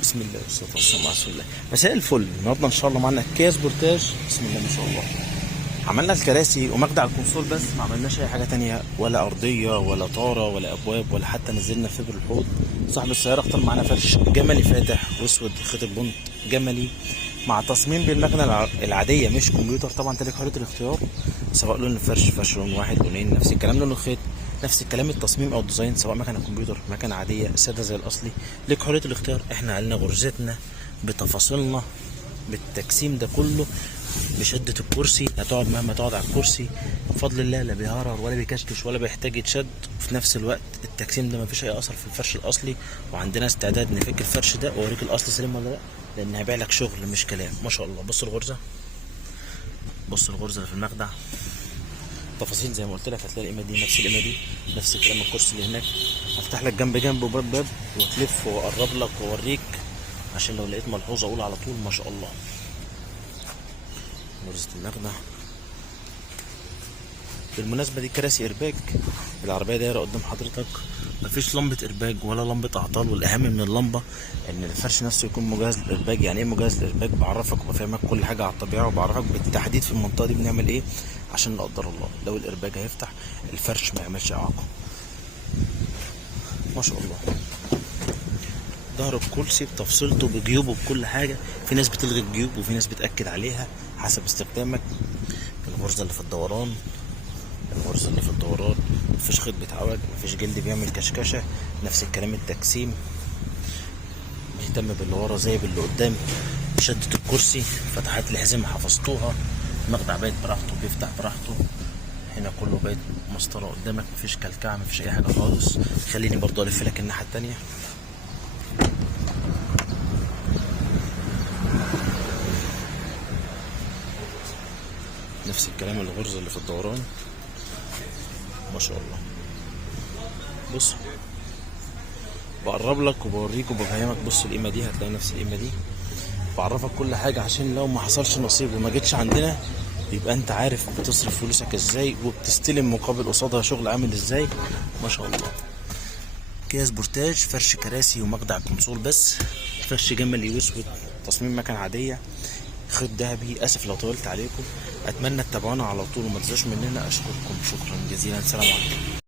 بسم الله والصلاه والسلام على رسول الله. مساء الفل. النهارده ان شاء الله معانا كيا سبورتاج. بسم الله ما شاء الله. عملنا الكراسي ومخدع الكونسول بس، ما عملناش اي حاجه تانية، ولا ارضيه ولا طاره ولا ابواب ولا حتى نزلنا فبر الحوض. صاحب السياره اختار معانا فرش جملي فاتح واسود خيط البنط جملي مع تصميم بالمكنه العاديه مش كمبيوتر. طبعا تلك حريه الاختيار، سواء لون الفرش فرش لون واحد لونين، نفس الكلام لون الخيط نفس الكلام، التصميم او الديزاين سواء مكنه كمبيوتر مكنه عاديه ساده زي الاصلي، ليك حريه الاختيار. احنا علينا غرزتنا بتفاصيلنا بالتجسيم ده كله بشدة الكرسي. هتقعد مهما تقعد على الكرسي بفضل الله لا بيهرر ولا بيكشكش ولا بيحتاج يتشد. وفي نفس الوقت التجسيم ده مفيش اي اثر في الفرش الاصلي، وعندنا استعداد نفك الفرش ده واوريك الاصل سليم ولا لا، لان هبيع لك شغل مش كلام. ما شاء الله. بص الغرزه، بص الغرزه اللي في المخدع، تفاصيل زي ما قلت لك. هتلاقي القيمه دي نفس القيمه دي، نفس الكلام الكرسي اللي هناك. هفتح لك جنب جنب وباب باب وتلف واقرب لك واوريك، عشان لو لقيت ملحوظه اقول على طول ما شاء الله. غرزة المخدع. بالمناسبة دي كراسي ارباج، العربية دايرة قدام حضرتك، مفيش لمبة ارباج ولا لمبة اعطال. والاهم من اللمبة ان الفرش نفسه يكون مجهز للارباج. يعني ايه مجهز للارباج؟ بعرفك وبفهمك كل حاجة على الطبيعة، وبعرفك بالتحديد في المنطقة دي بنعمل ايه عشان لا قدر الله لو الارباج هيفتح الفرش ما يعملش اعاقة. ما شاء الله. ظهر الكرسي بتفصيلته بجيوبه بكل حاجة. في ناس بتلغي الجيوب وفي ناس بتأكد عليها حسب استخدامك. الغرزة اللي في الدوران، الغرزة اللي في الدوران مفيش خيط بيتعوج، مفيش جلد بيعمل كشكشة. نفس الكلام التجسيم، بيهتم باللي ورا زي باللي قدام. شدة الكرسي، فتحات الحزام حفظتوها. المخدع بايت براحته، بيفتح براحته. هنا كله بايت مسطرة قدامك، مفيش كلكعة مفيش أي حاجة خالص. خليني برضه ألف لك الناحية التانية. نفس الكلام الغرزة اللي في الدوران. ما شاء الله. بص بقرب لك وبوريك وبفهمك. بص القيمة دي هتلاقي نفس القيمة دي. بعرفك كل حاجة عشان لو ما حصلش نصيب وما جيتش عندنا يبقى انت عارف بتصرف فلوسك ازاي وبتستلم مقابل قصادها شغل عامل ازاي. ما شاء الله. كيا سبورتاج، فرش كراسي ومخدع كونسول بس، فرش جملي واسود، تصميم مكنة عادية، خيط ذهبي. اسف لو طولت عليكم، اتمنى تتابعونا على طول وما تنسوش مننا. اشكركم شكرا جزيلا. سلام عليكم.